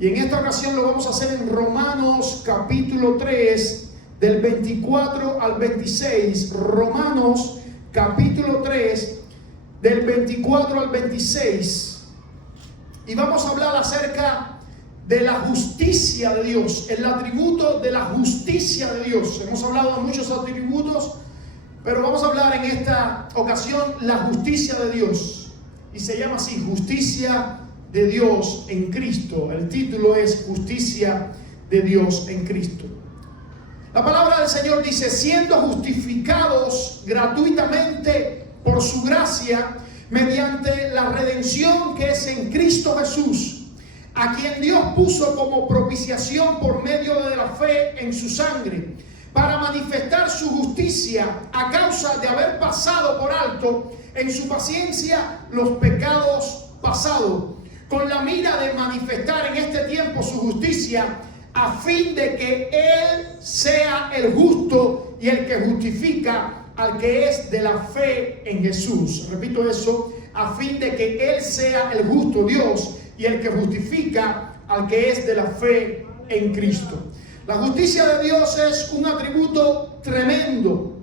Y en esta ocasión lo vamos a hacer en Romanos capítulo 3, del 24 al 26. Romanos capítulo 3, del 24 al 26. Y vamos a hablar acerca de la justicia de Dios, el atributo de la justicia de Dios. Hemos hablado de muchos atributos, pero vamos a hablar en esta ocasión la justicia de Dios. Y se llama así, justicia de Dios en Cristo. El título es justicia de Dios en Cristo. La palabra del Señor dice: siendo justificados gratuitamente por su gracia, mediante la redención que es en Cristo Jesús, a quien Dios puso como propiciación por medio de la fe en su sangre, para manifestar su justicia a causa de haber pasado por alto en su paciencia los pecados pasados, con la mira de manifestar en este tiempo su justicia, a fin de que Él sea el justo y el que justifica al que es de la fe en Jesús. Repito eso, a fin de que Él sea el justo, Dios, y el que justifica al que es de la fe en Cristo. La justicia de Dios es un atributo tremendo.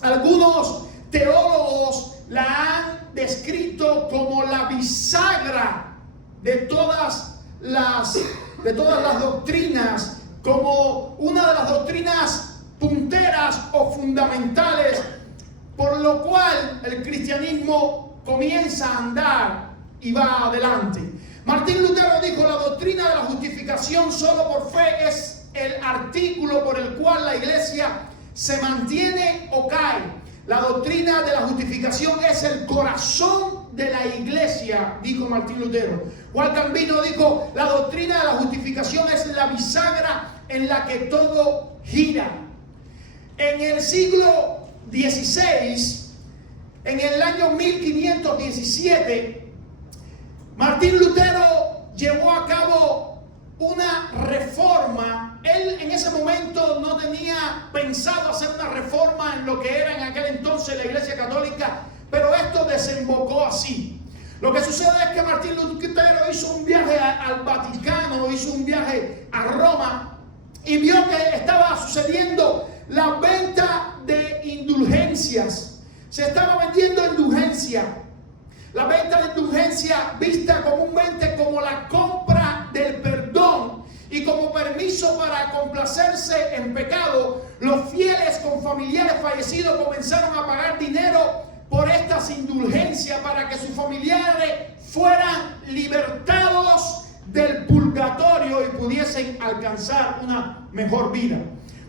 Algunos teólogos la han descrito como la bisagra de todas las doctrinas, como una de las doctrinas punteras o fundamentales, por lo cual el cristianismo comienza a andar y va adelante. Martín Lutero dijo: la doctrina de la justificación solo por fe es el artículo por el cual la iglesia se mantiene o cae. La doctrina de la justificación es el corazón de la iglesia, dijo Martín Lutero. Juan Calvino dijo: la doctrina de la justificación es la bisagra en la que todo gira. En el siglo XVI, en el año 1517, Martín Lutero llevó a cabo una reforma. Él en ese momento no tenía pensado hacer una reforma en lo que era en aquel entonces la Iglesia Católica, pero esto desembocó así. Lo que sucede es que Martín Lutero hizo un viaje al Vaticano, hizo un viaje a Roma y vio que estaba sucediendo la venta de indulgencias. Se estaba vendiendo indulgencia. La venta de indulgencia, vista comúnmente como la compra del perdón y como permiso para complacerse en pecado, los fieles con familiares fallecidos comenzaron a pagar dinero por estas indulgencias para que sus familiares fueran libertados del purgatorio y pudiesen alcanzar una mejor vida.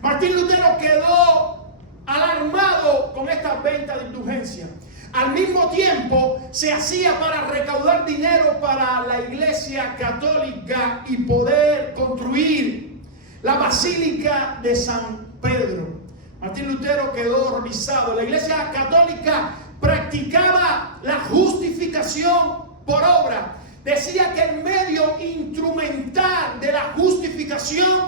Martín Lutero quedó alarmado con estas ventas de indulgencia. Al mismo tiempo se hacía para recaudar dinero para la Iglesia Católica y poder construir la Basílica de San Pedro. Martín Lutero quedó horrorizado. La Iglesia Católica practicaba la justificación por obra. Decía que el medio instrumental de la justificación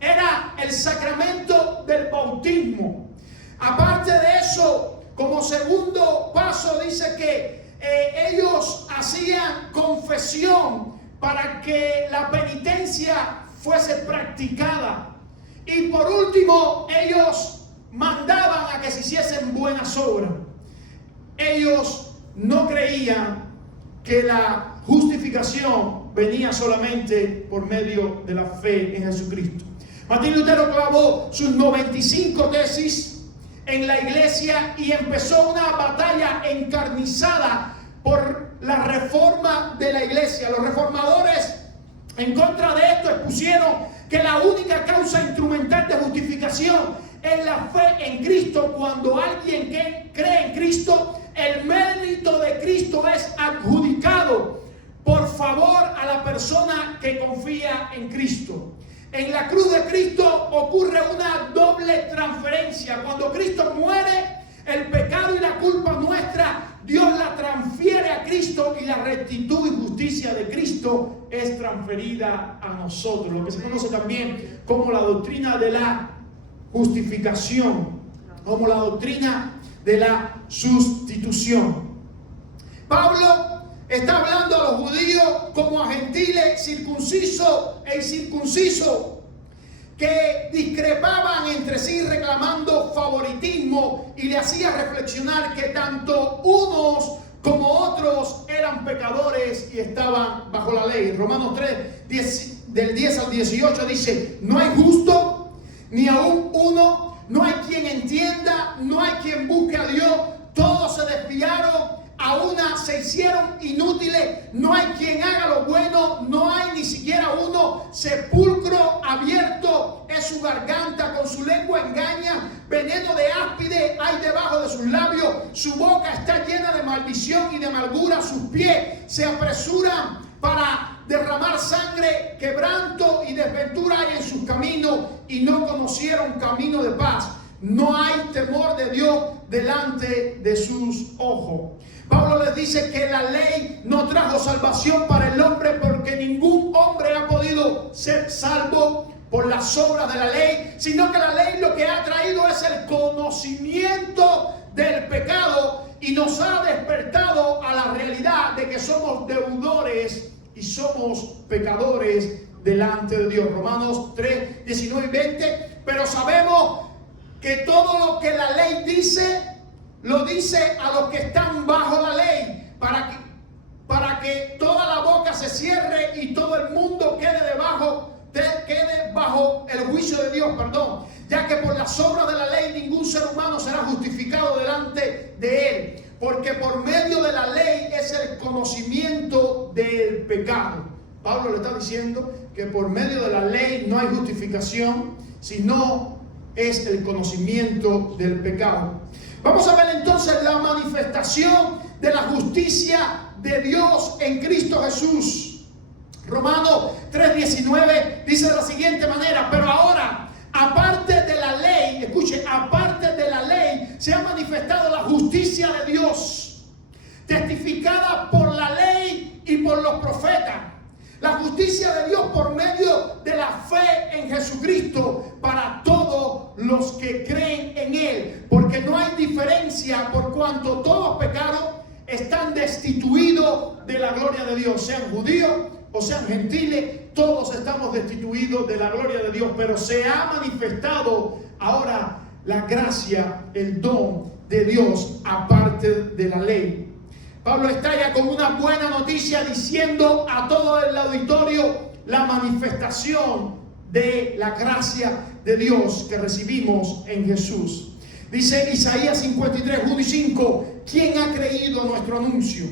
era el sacramento del bautismo. Aparte de eso, como segundo paso, dice que ellos hacían confesión para que la penitencia fuese practicada. Y por último, ellos mandaban a que se hiciesen buenas obras. Ellos no creían que la justificación venía solamente por medio de la fe en Jesucristo. Martín Lutero clavó sus 95 tesis en la iglesia y empezó una batalla encarnizada por la reforma de la iglesia. Los reformadores, en contra de esto, expusieron que la única causa instrumental de justificación es la fe en Cristo. Cuando alguien que cree en Cristo, el mérito de Cristo es adjudicado por favor a la persona que confía en Cristo. En la cruz de Cristo ocurre una doble transferencia. Cuando Cristo muere, el pecado y la culpa nuestra, Dios la transfiere a Cristo y la rectitud y justicia de Cristo es transferida a nosotros. Lo que se conoce también como la doctrina de la justificación, como la doctrina de la sustitución. Pablo Está hablando a los judíos como a gentiles, circuncisos e incircuncisos, que discrepaban entre sí reclamando favoritismo, y le hacía reflexionar que tanto unos como otros eran pecadores y estaban bajo la ley. Romanos 3, del 10 al 18 dice: no hay justo, ni aún uno, no hay quien entienda, no hay quien busque a Dios, todos se desviaron, a una se hicieron inútiles, no hay quien haga lo bueno, no hay ni siquiera uno. Sepulcro abierto es su garganta, con su lengua engaña, veneno de áspide hay debajo de sus labios, su boca está llena de maldición y de amargura, sus pies se apresuran para derramar sangre, quebranto y desventura hay en sus caminos, y no conocieron camino de paz. No hay temor de Dios delante de sus ojos. Pablo les dice que la ley no trajo salvación para el hombre, porque ningún hombre ha podido ser salvo por las obras de la ley, sino que la ley lo que ha traído es el conocimiento del pecado y nos ha despertado a la realidad de que somos deudores y somos pecadores delante de Dios. Romanos 3, 19 y 20. Pero sabemos que todo lo que la ley dice, lo dice a los que están bajo la ley, para que toda la boca se cierre y todo el mundo quede bajo el juicio de Dios, ya que por las obras de la ley ningún ser humano será justificado delante de él, porque por medio de la ley es el conocimiento del pecado. Pablo le está diciendo que por medio de la ley no hay justificación, sino es el conocimiento del pecado. Vamos a ver entonces la manifestación de la justicia de Dios en Cristo Jesús. Romanos 3:19 dice de la siguiente manera: pero ahora, aparte de la ley, escuche, aparte de la ley se ha manifestado la justicia de Dios, testificada por la ley y por los profetas. La justicia de Dios por medio de la fe en Jesucristo para todos los que creen en Él. Porque no hay diferencia, por cuanto todos pecaron, están destituidos de la gloria de Dios. Sean judíos o sean gentiles, todos estamos destituidos de la gloria de Dios. Pero se ha manifestado ahora la gracia, el don de Dios aparte de la ley. Pablo está ya con una buena noticia, diciendo a todo el auditorio la manifestación de la gracia de Dios que recibimos en Jesús. Dice Isaías 53, 1 y 5: ¿quién ha creído nuestro anuncio?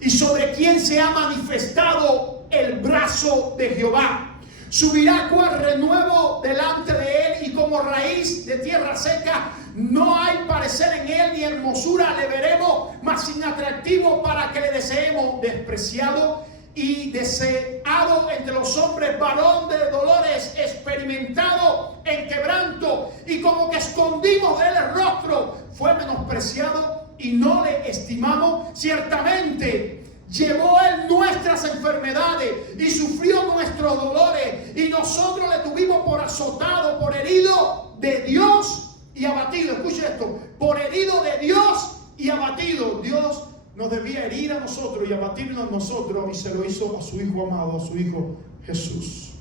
¿Y sobre quién se ha manifestado el brazo de Jehová? Subirá cual renuevo delante de él, y como raíz de tierra seca. No hay parecer en él, ni hermosura le veremos, mas sin atractivo para que le deseemos. Despreciado y deseado entre los hombres, varón de dolores, experimentado en quebranto, y como que escondimos de él el rostro. Fue menospreciado y no le estimamos. Ciertamente llevó él nuestras enfermedades y sufrió nuestros dolores, y nosotros le tuvimos por azotado, por herido de Dios y abatido. Escuche esto: por herido de Dios y abatido. Dios nos debía herir a nosotros y abatirnos a nosotros, y se lo hizo a su Hijo amado, a su Hijo Jesús.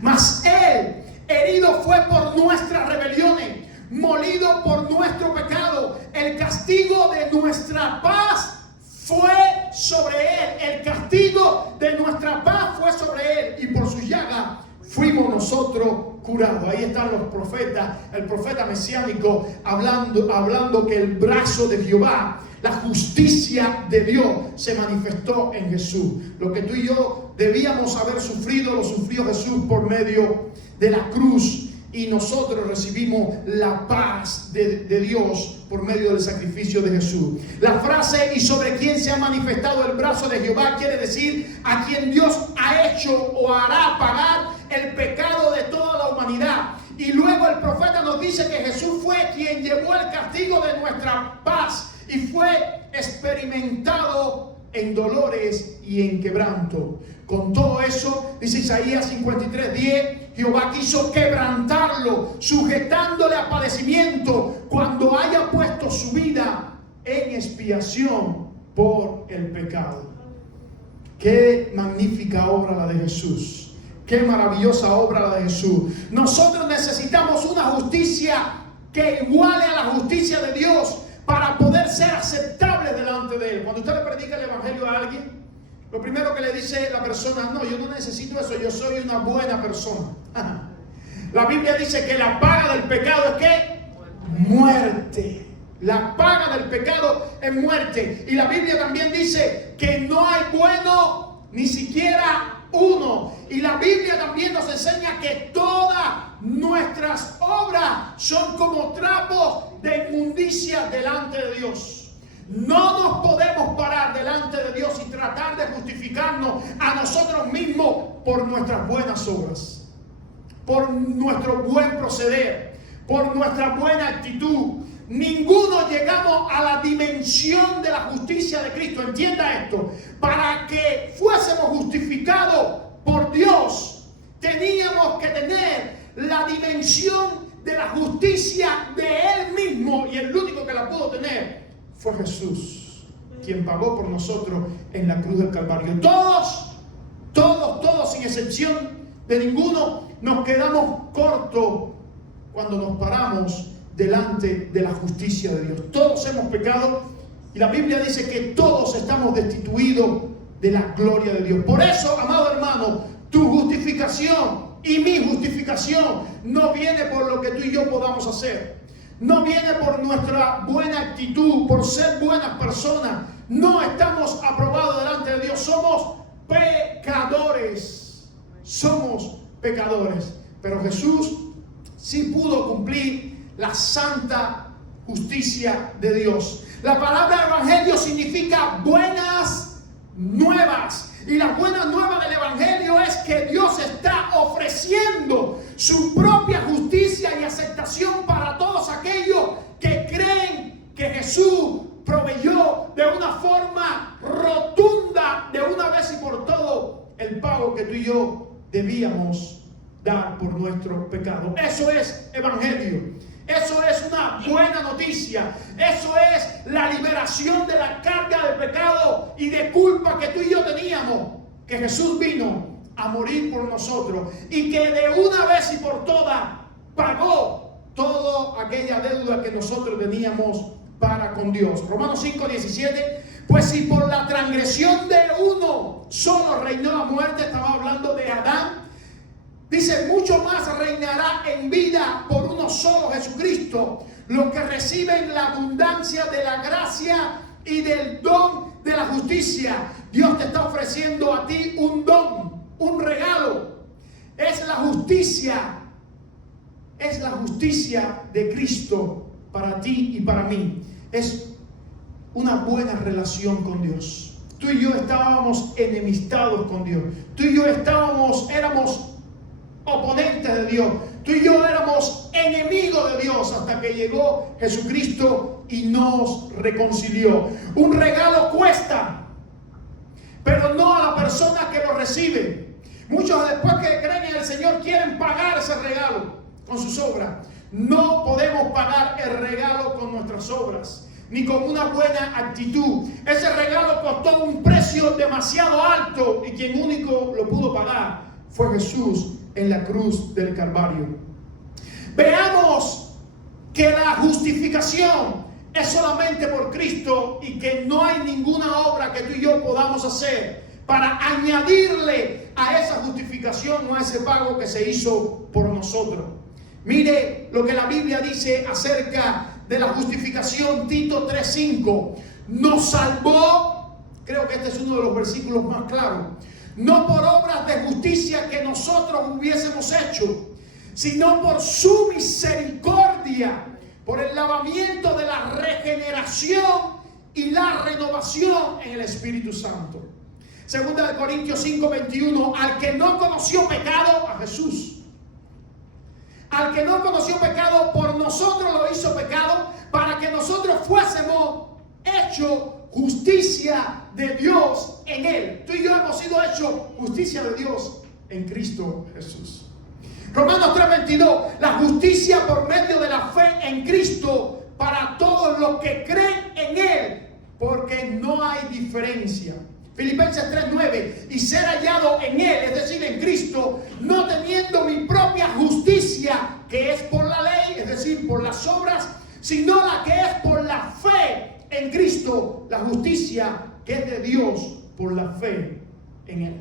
Mas Él herido fue por nuestras rebeliones, molido por nuestro pecado. El castigo de nuestra paz fue sobre Él. El castigo de nuestra paz fue sobre Él, y por su llaga fuimos nosotros curados. Ahí están los profetas, el profeta mesiánico hablando que el brazo de Jehová, la justicia de Dios, se manifestó en Jesús. Lo que tú y yo debíamos haber sufrido, lo sufrió Jesús por medio de la cruz, y nosotros recibimos la paz de Dios por medio del sacrificio de Jesús. La frase "y sobre quién se ha manifestado el brazo de Jehová" quiere decir a quien Dios ha hecho o hará pagar el pecado de toda la humanidad. Y luego el profeta nos dice que Jesús fue quien llevó el castigo de nuestra paz y fue experimentado en dolores y en quebranto. Con todo eso, dice Isaías 53:10, Jehová quiso quebrantarlo, sujetándole a padecimiento, cuando haya puesto su vida en expiación por el pecado. Qué magnífica obra la de Jesús. Qué maravillosa obra la de Jesús. Nosotros necesitamos una justicia que iguale a la justicia de Dios para poder ser aceptable delante de Él. Cuando usted le predica el evangelio a alguien, lo primero que le dice la persona: no, yo no necesito eso, yo soy una buena persona. La Biblia dice que la paga del pecado es ¿qué? Muerte. La paga del pecado es muerte. Y la Biblia también dice que no hay bueno ni siquiera uno. Y la Biblia también nos enseña que todas nuestras obras son como trapos de inmundicia delante de Dios. No nos podemos parar delante de Dios y tratar de justificarnos a nosotros mismos por nuestras buenas obras, por nuestro buen proceder, por nuestra buena actitud. Ninguno llegamos a la dimensión de la justicia de Cristo. Entienda esto: para que fuésemos justificados por Dios, teníamos que tener la dimensión de la justicia de Él mismo, y el único que la pudo tener fue Jesús, quien pagó por nosotros en la cruz del Calvario. Todos, sin excepción de ninguno, nos quedamos cortos cuando nos paramos delante de la justicia de Dios. Todos hemos pecado y la Biblia dice que todos estamos destituidos de la gloria de Dios. Por eso, amado hermano, tu justificación y mi justificación no viene por lo que tú y yo podamos hacer. No viene por nuestra buena actitud, por ser buenas personas. No estamos aprobados delante de Dios. Somos pecadores. Somos pecadores. Pero Jesús sí pudo cumplir la santa justicia de Dios. La palabra evangelio significa buenas nuevas. Y la buena nueva del evangelio es que Dios está ofreciendo su propia justicia y aceptación para todos aquellos que creen que Jesús proveyó de una forma rotunda, de una vez y por todo, el pago que tú y yo debíamos dar por nuestro pecado. Eso es evangelio. Eso es una buena noticia. Eso es la liberación de la carga de pecado y de culpa que tú y yo teníamos. Que Jesús vino a morir por nosotros y que de una vez y por todas pagó toda aquella deuda que nosotros teníamos para con Dios. Romanos 5:17. Pues si por la transgresión de uno solo reinó la muerte, estaba hablando de Adán, dice: mucho más reinará en vida por uno solo, Jesucristo, los que reciben la abundancia de la gracia y del don de la justicia. Dios te está ofreciendo a ti un don, un regalo. Es la justicia de Cristo para ti y para mí. Es una buena relación con Dios. Tú y yo estábamos enemistados con Dios. Tú y yo éramos oponentes de Dios. Tú y yo éramos enemigos de Dios hasta que llegó Jesucristo y nos reconcilió. Un regalo cuesta, pero no a la persona que lo recibe. Muchos, después que creen en el Señor, quieren pagar ese regalo con sus obras. No podemos pagar el regalo con nuestras obras, ni con una buena actitud. Ese regalo costó un precio demasiado alto y quien único lo pudo pagar fue Jesús en la cruz del Calvario. Veamos que la justificación es solamente por Cristo y que no hay ninguna obra que tú y yo podamos hacer para añadirle a esa justificación o a ese pago que se hizo por nosotros. Mire lo que la Biblia dice acerca de la justificación. Tito 3:5 nos salvó. Creo que este es uno de los versículos más claros. No por obras de justicia que nosotros hubiésemos hecho, sino por su misericordia, por el lavamiento de la regeneración y la renovación en el Espíritu Santo. Segunda de Corintios 5:21, al que no conoció pecado, a Jesús. Al que no conoció pecado, por nosotros lo hizo pecado, para que nosotros fuésemos hechos justicia de Dios en Él. Tú y yo hemos sido hechos justicia de Dios en Cristo Jesús. Romanos 3:22, la justicia por medio de la fe en Cristo para todos los que creen en Él, porque no hay diferencia. Filipenses 3:9, y ser hallado en Él, es decir, en Cristo, no teniendo mi propia justicia, que es por la ley, es decir, por las obras, sino la que es por la fe en Cristo, la justicia que es de Dios por la fe en Él.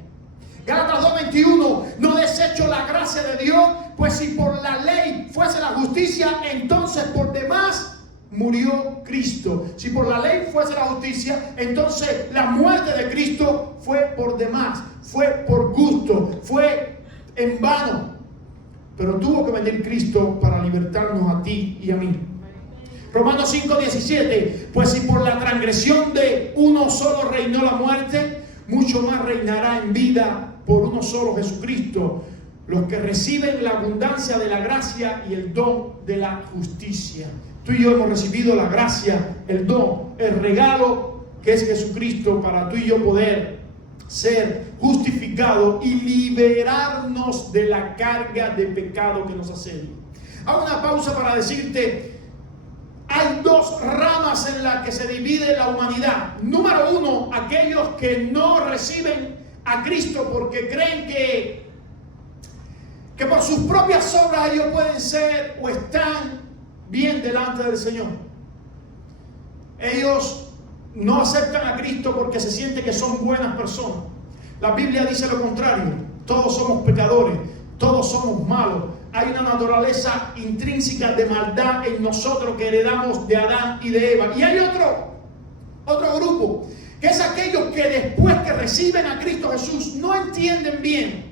Gálatas 2:21, no desecho la gracia de Dios, pues si por la ley fuese la justicia, entonces por demás murió Cristo. Si por la ley fuese la justicia, entonces la muerte de Cristo fue por demás, fue por gusto, fue en vano. Pero tuvo que venir Cristo para libertarnos a ti y a mí. Romanos 5:17, pues si por la transgresión de uno solo reinó la muerte, mucho más reinará en vida por uno solo, Jesucristo, los que reciben la abundancia de la gracia y el don de la justicia. Tú y yo hemos recibido la gracia, el don, el regalo que es Jesucristo para tú y yo poder ser justificados y liberarnos de la carga de pecado que nos asedia. Hago una pausa para decirte, hay dos ramas en las que se divide la humanidad. Número uno, aquellos que no reciben a Cristo porque creen que por sus propias obras ellos pueden ser o están bien delante del Señor. Ellos no aceptan a Cristo porque se sienten que son buenas personas. La Biblia dice lo contrario. Todos somos pecadores, todos somos malos. Hay una naturaleza intrínseca de maldad en nosotros que heredamos de Adán y de Eva. Y hay otro grupo, que es aquellos que después que reciben a Cristo Jesús no entienden bien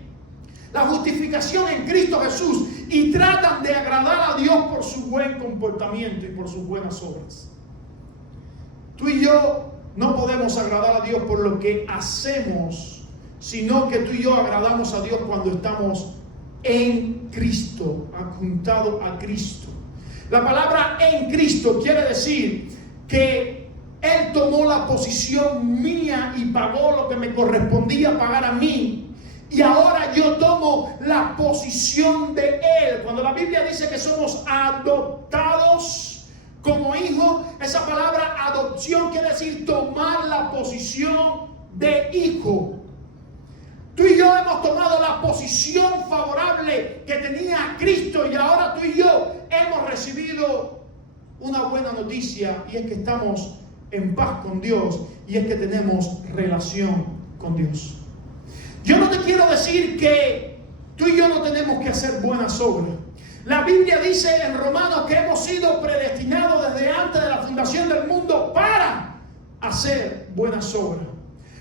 la justificación en Cristo Jesús y tratan de agradar a Dios por su buen comportamiento y por sus buenas obras. Tú y yo no podemos agradar a Dios por lo que hacemos, sino que tú y yo agradamos a Dios cuando estamos en Cristo, adjuntados a Cristo. La palabra en Cristo quiere decir que Él tomó la posición mía y pagó lo que me correspondía pagar a mí. Y ahora yo tomo la posición de Él. Cuando la Biblia dice que somos adoptados como hijos, esa palabra adopción quiere decir tomar la posición de hijo. Tú y yo hemos tomado la posición favorable que tenía Cristo y ahora tú y yo hemos recibido una buena noticia y es que estamos en paz con Dios y es que tenemos relación con Dios. Yo no te quiero decir que tú y yo no tenemos que hacer buenas obras. La Biblia dice en Romanos que hemos sido predestinados desde antes de la fundación del mundo para hacer buenas obras.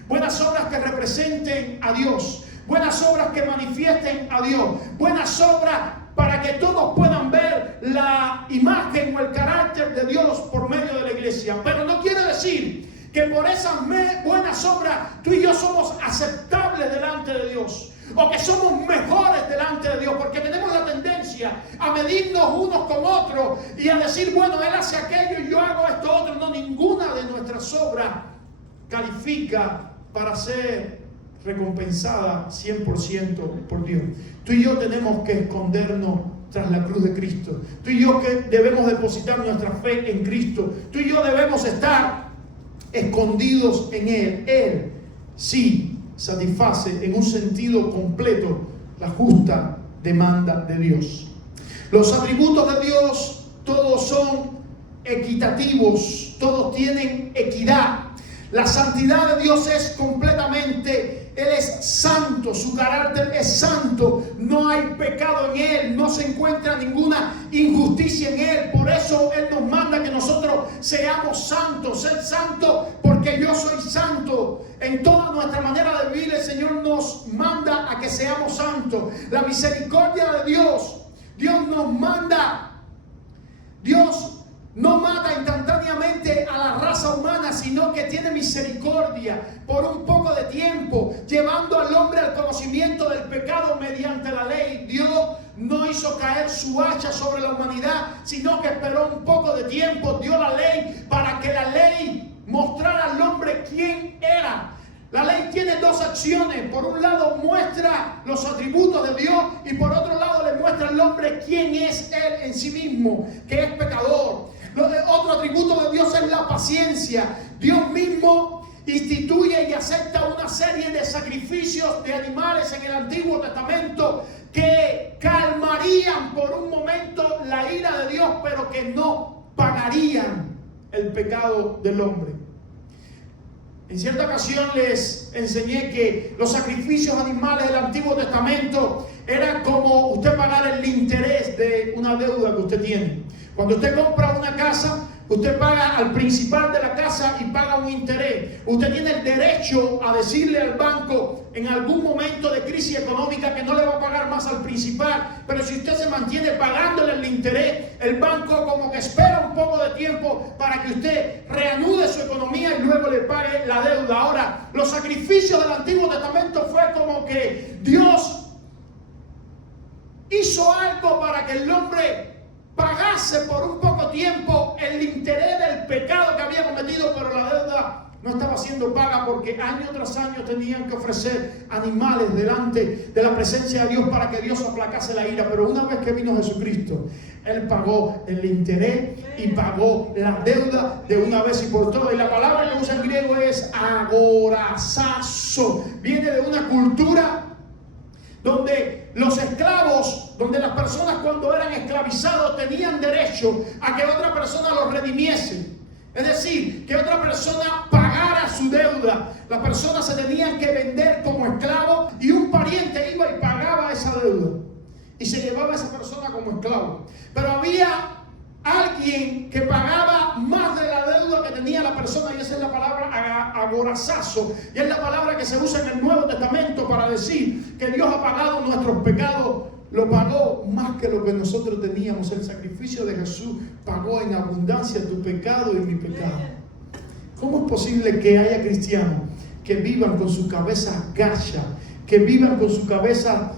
Buenas obras que representen a Dios. Buenas obras que manifiesten a Dios. Buenas obras para que todos puedan ver la imagen o el carácter de Dios por medio de la iglesia. Pero no quiere decir que por esas buenas obras tú y yo somos aceptables delante de Dios o que somos mejores delante de Dios, porque tenemos la tendencia a medirnos unos con otros y a decir, bueno, Él hace aquello y yo hago esto otro. No, ninguna de nuestras obras califica para ser recompensada 100% por Dios. Tú y yo tenemos que escondernos tras la cruz de Cristo. Tú y yo que debemos depositar nuestra fe en Cristo. Tú y yo debemos estar escondidos en Él. Él sí satisface en un sentido completo la justa demanda de Dios. Los atributos de Dios todos son equitativos, todos tienen equidad. La santidad de Dios es completamente, Él es santo, su carácter es santo, no hay pecado en Él, no se encuentra ninguna injusticia en Él. Por eso Él nos manda que nosotros seamos santos. Ser santo porque yo soy santo. En toda nuestra manera de vivir el Señor nos manda a que seamos santos. La misericordia de Dios, Dios nos manda, Dios no mata instantáneamente a la raza humana, sino que tiene misericordia por un poco de tiempo, llevando al hombre al conocimiento del pecado mediante la ley. Dios no hizo caer su hacha sobre la humanidad, sino que esperó un poco de tiempo, dio la ley para que la ley mostrara al hombre quién era. La ley tiene dos acciones. Por un lado muestra los atributos de Dios y por otro lado le muestra al hombre quién es Él en sí mismo, que es pecador. Otro atributo de Dios es la paciencia, Dios mismo instituye y acepta una serie de sacrificios de animales en el Antiguo Testamento que calmarían por un momento la ira de Dios, pero que no pagarían el pecado del hombre. En cierta ocasión les enseñé que los sacrificios animales del Antiguo Testamento eran como usted pagar el interés de una deuda que usted tiene. Cuando usted compra una casa, usted paga al principal de la casa y paga un interés. Usted tiene el derecho a decirle al banco en algún momento de crisis económica que no le va a pagar más al principal, pero si usted se mantiene pagándole el interés, el banco como que espera un poco de tiempo para que usted reanude su economía y luego le pague la deuda. Ahora, los sacrificios del Antiguo Testamento fue como que Dios hizo algo para que el hombre pagase por un poco tiempo el interés del pecado que había cometido, pero la deuda no estaba siendo paga porque año tras año tenían que ofrecer animales delante de la presencia de Dios para que Dios aplacase la ira. Pero una vez que vino Jesucristo, Él pagó el interés y pagó la deuda de una vez y por todas. Y la palabra que usa en griego es agorazazo. Viene de una cultura donde los esclavos, donde las personas cuando eran esclavizados tenían derecho a que otra persona los redimiese. Es decir, que otra persona pagara su deuda. Las personas se tenían que vender como esclavos y un pariente iba y pagaba esa deuda. Y se llevaba a esa persona como esclavo. Pero había alguien que pagaba más de la deuda que tenía la persona, y esa es la palabra agorazazo, y es la palabra que se usa en el Nuevo Testamento para decir que Dios ha pagado nuestros pecados, lo pagó más que lo que nosotros teníamos. El sacrificio de Jesús pagó en abundancia tu pecado y mi pecado. ¿Cómo es posible que haya cristianos que vivan con su cabeza gacha, que vivan con su cabeza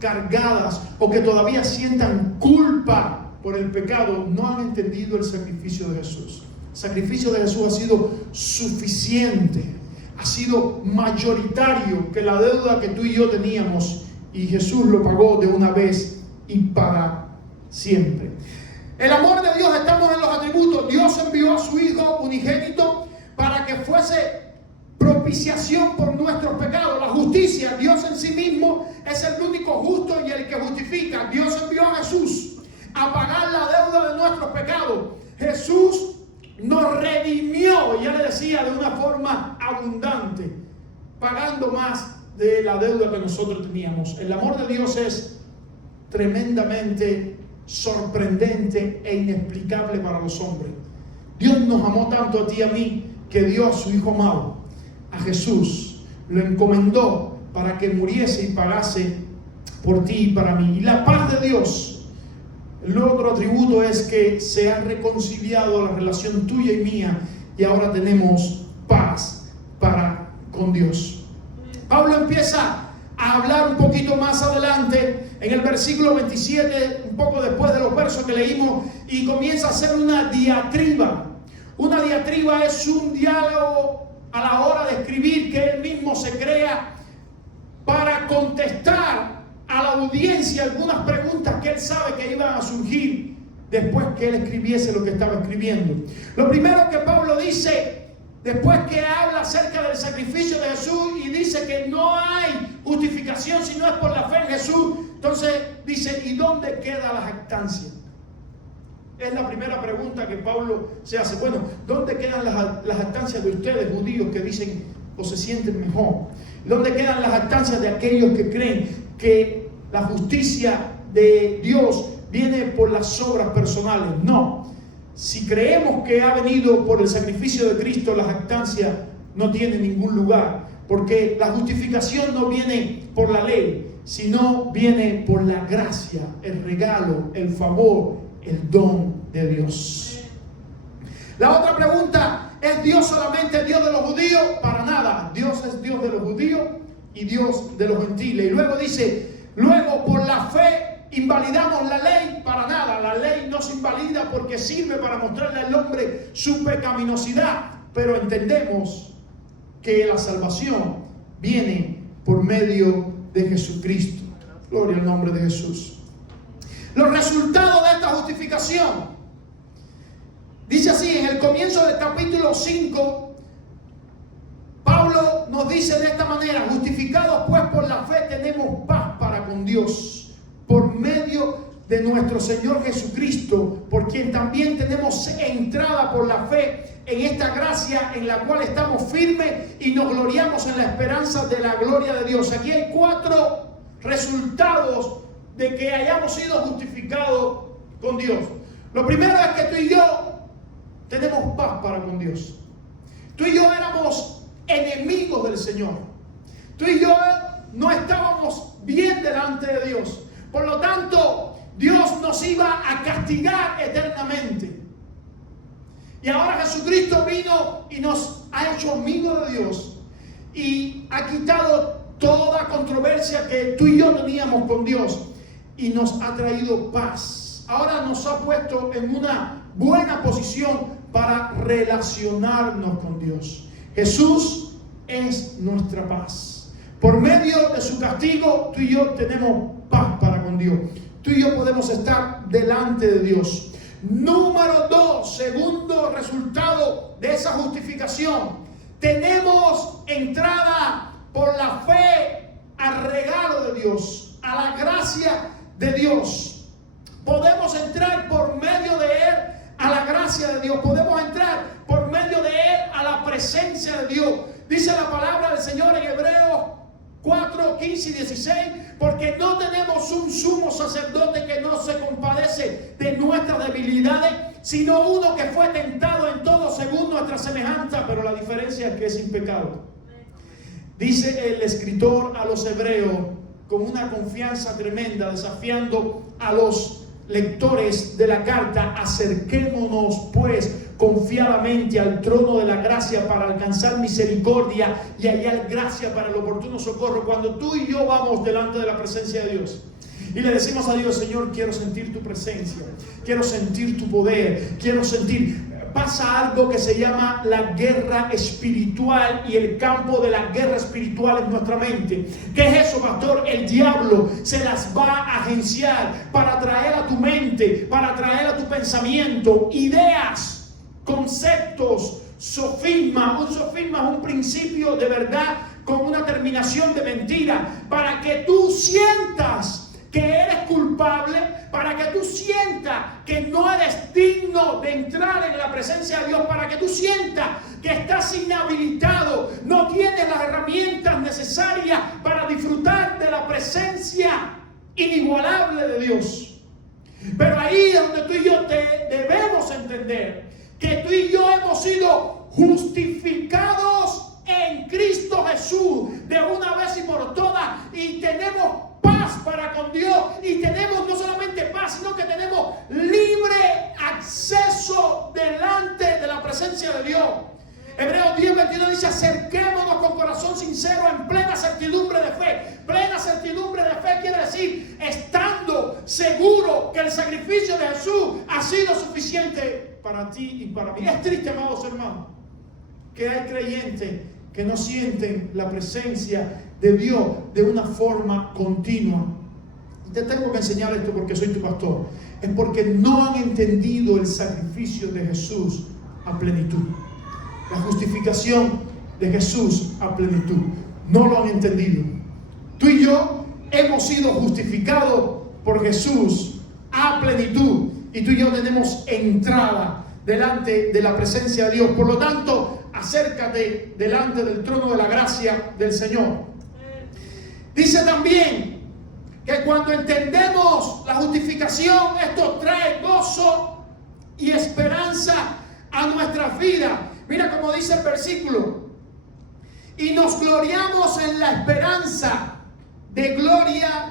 cargadas o que todavía sientan culpa por el pecado? No han entendido el sacrificio de Jesús. El sacrificio de Jesús ha sido suficiente, ha sido mayoritario que la deuda que tú y yo teníamos, y Jesús lo pagó de una vez y para siempre. El amor de Dios, estamos en los atributos. Dios envió a su Hijo unigénito para que fuese propiciación por nuestros pecados. La justicia, Dios en sí mismo es el único justo y el que justifica. Dios envió a Jesús a pagar la deuda de nuestros pecados. Jesús nos redimió, ya le decía, de una forma abundante, pagando más de la deuda que nosotros teníamos. El amor de Dios es tremendamente sorprendente e inexplicable para los hombres. Dios nos amó tanto a ti y a mí que dio a su Hijo amado, a Jesús, lo encomendó para que muriese y pagase por ti y para mí. Y la paz de Dios, el otro atributo es que se ha reconciliado la relación tuya y mía, y ahora tenemos paz para con Dios. Pablo empieza a hablar un poquito más adelante en el versículo 27, un poco después de los versos que leímos, y comienza a hacer una diatriba. Una diatriba es un diálogo a la hora de escribir que él mismo se crea para contestar a la audiencia algunas preguntas que él sabe que iban a surgir después que él escribiese lo que estaba escribiendo. Lo primero que Pablo dice, después que habla acerca del sacrificio de Jesús y dice que no hay justificación si no es por la fe en Jesús, entonces dice, ¿y dónde queda la jactancia? Es la primera pregunta que Pablo se hace. Bueno, ¿dónde quedan las jactancias de ustedes, judíos, que dicen o se sienten mejor? ¿Dónde quedan las jactancias de aquellos que creen que la justicia de Dios viene por las obras personales? No. Si creemos que ha venido por el sacrificio de Cristo, la jactancia no tiene ningún lugar, porque la justificación no viene por la ley, sino viene por la gracia, el regalo, el favor, el don de Dios. La otra pregunta, ¿es Dios solamente Dios de los judíos? Para nada. Dios es Dios de los judíos y Dios de los gentiles. Y luego dice, luego por la fe invalidamos la ley. Para nada. La ley no se invalida porque sirve para mostrarle al hombre su pecaminosidad, pero entendemos que la salvación viene por medio de Jesucristo. Gloria al nombre de Jesús. Los resultados de esta justificación Dice así, en el comienzo del capítulo 5, Pablo nos dice de esta manera: justificados pues por la fe tenemos paz para con Dios, por medio de nuestro Señor Jesucristo, por quien también tenemos entrada por la fe en esta gracia en la cual estamos firmes y nos gloriamos en la esperanza de la gloria de Dios. Aquí hay 4 resultados de que hayamos sido justificados con Dios. Lo primero es que tú y yo tenemos paz para con Dios. Tú y yo éramos enemigos del Señor. Tú y yo no estábamos bien delante de Dios. Por lo tanto, Dios nos iba a castigar eternamente. Y ahora Jesucristo vino y nos ha hecho amigos de Dios y ha quitado toda controversia que tú y yo teníamos con Dios y nos ha traído paz. Ahora nos ha puesto en una buena posición para relacionarnos con Dios. Jesús es nuestra paz. Por medio de su castigo, tú y yo tenemos paz para con Dios. Tú y yo podemos estar delante de Dios. Número 2, segundo resultado de esa justificación: tenemos entrada por la fe al regalo de Dios, a la gracia de Dios. Podemos entrar por medio de Él a la gracia de Dios. Podemos entrar por medio de Él a la presencia de Dios. Dice la palabra del Señor en Hebreos 4, 15 y 16, porque no tenemos un sumo sacerdote que no se compadece de nuestras debilidades, sino uno que fue tentado en todo según nuestra semejanza, pero la diferencia es que es sin pecado. Dice el escritor a los hebreos con una confianza tremenda, desafiando a los lectores de la carta: acerquémonos pues confiadamente al trono de la gracia para alcanzar misericordia y hallar gracia para el oportuno socorro. Cuando tú y yo vamos delante de la presencia de Dios y le decimos a Dios: Señor, quiero sentir tu presencia, quiero sentir tu poder, quiero sentir... Pasa algo que se llama la guerra espiritual, y el campo de la guerra espiritual es nuestra mente. ¿Qué es eso, pastor? El diablo se las va a agenciar para traer a tu mente, para traer a tu pensamiento ideas, conceptos, sofisma. Un sofisma es un principio de verdad con una terminación de mentira, para que tú sientas que eres culpable, para que tú sientas que no eres digno de entrar en la presencia de Dios, para que tú sientas que estás inhabilitado, no tienes las herramientas necesarias para disfrutar de la presencia inigualable de Dios. Pero ahí es donde tú y yo debemos entender que tú y yo hemos sido justificados en Cristo Jesús de una vez y por todas, y tenemos paz para con Dios, y tenemos no solamente paz, sino que tenemos libre acceso delante de la presencia de Dios. Hebreos 10:22 dice: acerquémonos con corazón sincero en plena certidumbre de fe. Plena certidumbre de fe quiere decir estando seguro que el sacrificio de Jesús ha sido suficiente para ti y para mí. Es triste, amados hermanos, que hay creyentes que no sienten la presencia de Dios de una forma continua. Y te tengo que enseñar esto porque soy tu pastor. Es porque no han entendido el sacrificio de Jesús a plenitud. La justificación de Jesús a plenitud. No lo han entendido. Tú y yo hemos sido justificados por Jesús a plenitud. Y tú y yo tenemos entrada delante de la presencia de Dios. Por lo tanto, acércate delante del trono de la gracia del Señor. Dice también que cuando entendemos la justificación, esto trae gozo y esperanza a nuestras vidas. Mira cómo dice el versículo: y nos gloriamos en la esperanza de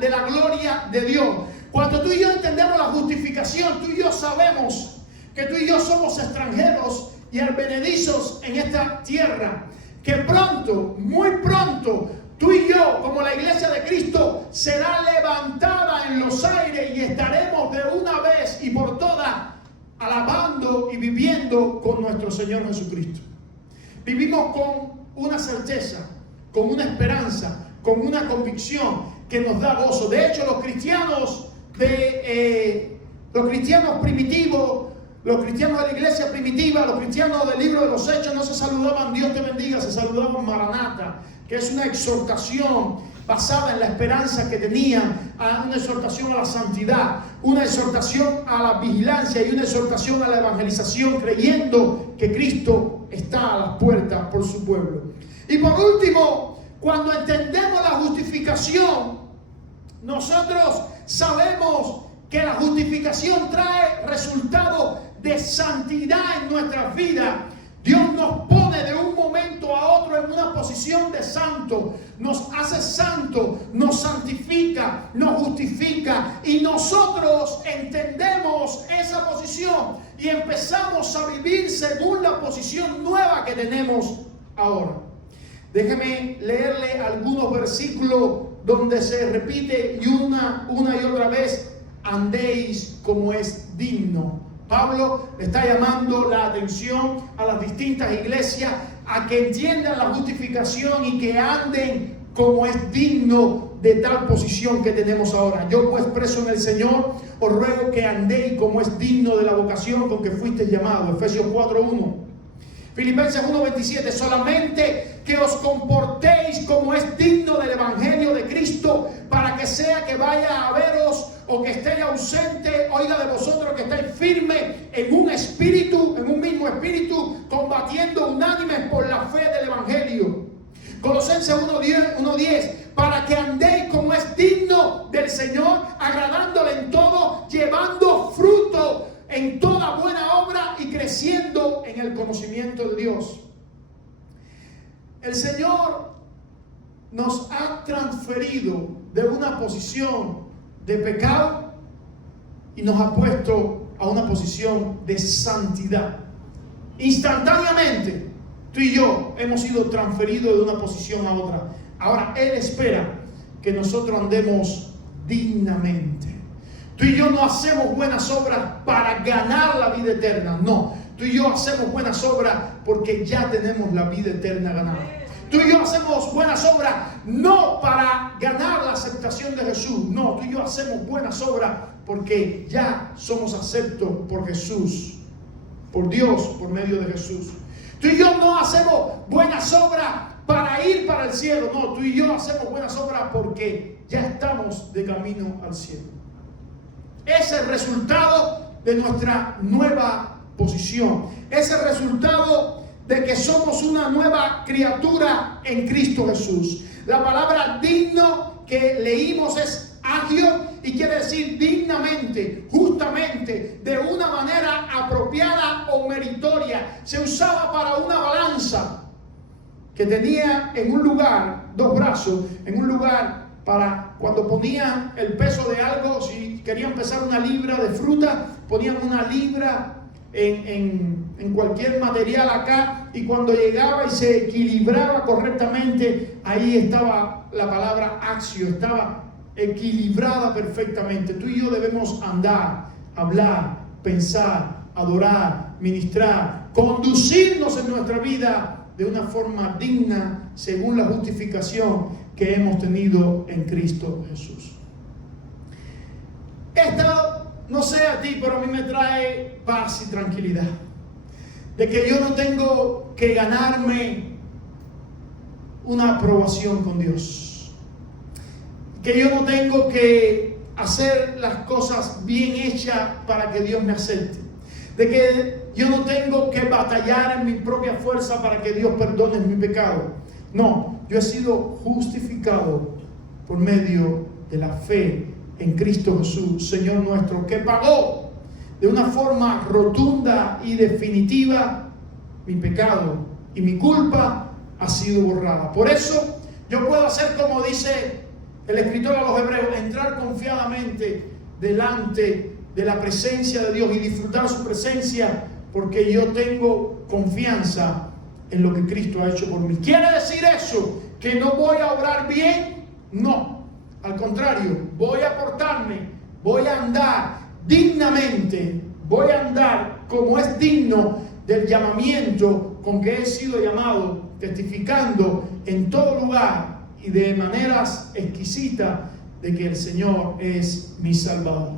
la gloria de Dios. Cuando tú y yo entendemos la justificación, tú y yo sabemos que tú y yo somos extranjeros y advenedizos en esta tierra, que pronto, muy pronto, tú y yo, como la iglesia de Cristo, será levantada en los aires y estaremos de una vez y por todas alabando y viviendo con nuestro Señor Jesucristo. Vivimos con una certeza, con una esperanza, con una convicción que nos da gozo. De hecho, los cristianos primitivos Los cristianos de la iglesia primitiva, los cristianos del libro de los Hechos no se saludaban Dios te bendiga, se saludaban Maranata, que es una exhortación basada en la esperanza que tenían, una exhortación a la santidad, una exhortación a la vigilancia y una exhortación a la evangelización, creyendo que Cristo está a las puertas por su pueblo. Y por último, cuando entendemos la justificación, nosotros sabemos que la justificación trae resultado de santidad en nuestras vidas. Dios nos pone de un momento a otro en una posición de santo, nos hace santo, nos santifica, nos justifica y nosotros entendemos esa posición y empezamos a vivir según la posición nueva que tenemos ahora. Déjeme leerle algunos versículos donde se repite y una y otra vez: andéis como es digno. Pablo está llamando la atención a las distintas iglesias a que entiendan la justificación y que anden como es digno de tal posición que tenemos ahora. Yo pues, preso en el Señor, os ruego que andéis como es digno de la vocación con que fuisteis llamados. Efesios 4:1. Filipenses 1:27, solamente que os comportéis como es digno del Evangelio de Cristo, para que sea que vaya a veros o que esté ausente, oiga de vosotros que estáis firmes en un espíritu, en un mismo espíritu, combatiendo unánimes por la fe del Evangelio. Colosenses 1:10, para que andéis como es digno del Señor, agradándole en todo, llevando fruto en toda buena obra y creciendo en el conocimiento de Dios. El Señor nos ha transferido de una posición de pecado y nos ha puesto a una posición de santidad. Instantáneamente, tú y yo hemos sido transferidos de una posición a otra. Ahora Él espera que nosotros andemos dignamente. Tú y yo no hacemos buenas obras para ganar la vida eterna, no. Tú y yo hacemos buenas obras porque ya tenemos la vida eterna ganada. Tú y yo hacemos buenas obras no para ganar la aceptación de Jesús, no. Tú y yo hacemos buenas obras porque ya somos aceptos por Jesús, por Dios, por medio de Jesús. Tú y yo no hacemos buenas obras para ir para el cielo, no. Tú y yo hacemos buenas obras porque ya estamos de camino al cielo. Es el resultado de nuestra nueva posición. Es el resultado de que somos una nueva criatura en Cristo Jesús. La palabra digno que leímos es agio y quiere decir dignamente, justamente, de una manera apropiada o meritoria. Se usaba para una balanza que tenía en un lugar, dos brazos, en un lugar para cuando ponían el peso de algo. Si querían pesar una libra de fruta, ponían una libra en cualquier material acá, y cuando llegaba y se equilibraba correctamente, ahí estaba la palabra axio, estaba equilibrada perfectamente. Tú y yo debemos andar, hablar, pensar, adorar, ministrar, conducirnos en nuestra vida de una forma digna según la justificación que hemos tenido en Cristo Jesús. Esto, no sé a ti, pero a mí me trae paz y tranquilidad. De que yo no tengo que ganarme una aprobación con Dios. Que yo no tengo que hacer las cosas bien hechas para que Dios me acepte. De que yo no tengo que batallar en mi propia fuerza para que Dios perdone mi pecado. No, yo he sido justificado por medio de la fe en Cristo Jesús, Señor nuestro, que pagó de una forma rotunda y definitiva mi pecado, y mi culpa ha sido borrada. Por eso yo puedo hacer como dice el escritor a los Hebreos, entrar confiadamente delante de la presencia de Dios y disfrutar su presencia, porque yo tengo confianza en lo que Cristo ha hecho por mí. ¿Quiere decir eso que no voy a obrar bien? No. Al contrario, voy a portarme, voy a andar dignamente, voy a andar como es digno del llamamiento con que he sido llamado, testificando en todo lugar y de maneras exquisitas de que el Señor es mi Salvador.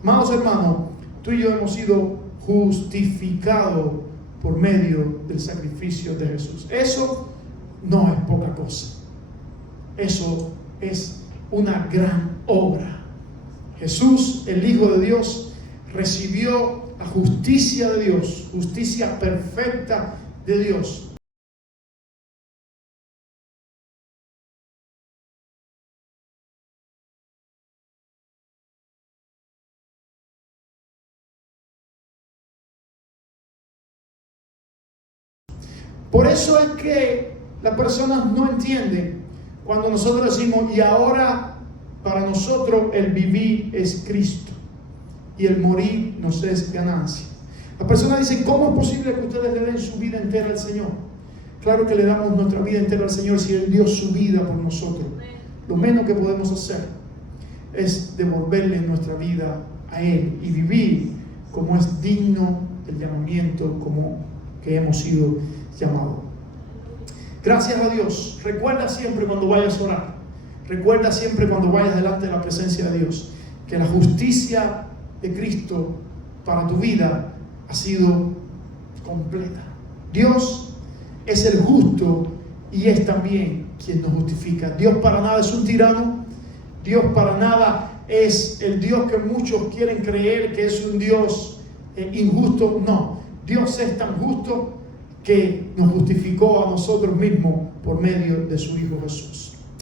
Amados hermanos, tú y yo hemos sido justificado por medio del sacrificio de Jesús. Eso no es poca cosa. Eso es una gran obra. Jesús, el Hijo de Dios, recibió la justicia de Dios, justicia perfecta de Dios. Por eso es que las personas no entienden cuando nosotros decimos, y ahora para nosotros el vivir es Cristo y el morir nos es ganancia. Las personas dicen, ¿cómo es posible que ustedes le den su vida entera al Señor? Claro que le damos nuestra vida entera al Señor si Él dio su vida por nosotros. Lo menos que podemos hacer es devolverle nuestra vida a Él y vivir como es digno del llamamiento como que hemos sido llamados. Gracias a Dios. Recuerda siempre cuando vayas a orar, recuerda siempre cuando vayas delante de la presencia de Dios, que la justicia de Cristo para tu vida ha sido completa. Dios es el justo y es también quien nos justifica. Dios para nada es un tirano. Dios para nada es el Dios que muchos quieren creer que es un Dios injusto. No, Dios es tan justo que nos justificó a nosotros mismos por medio de su Hijo Jesús.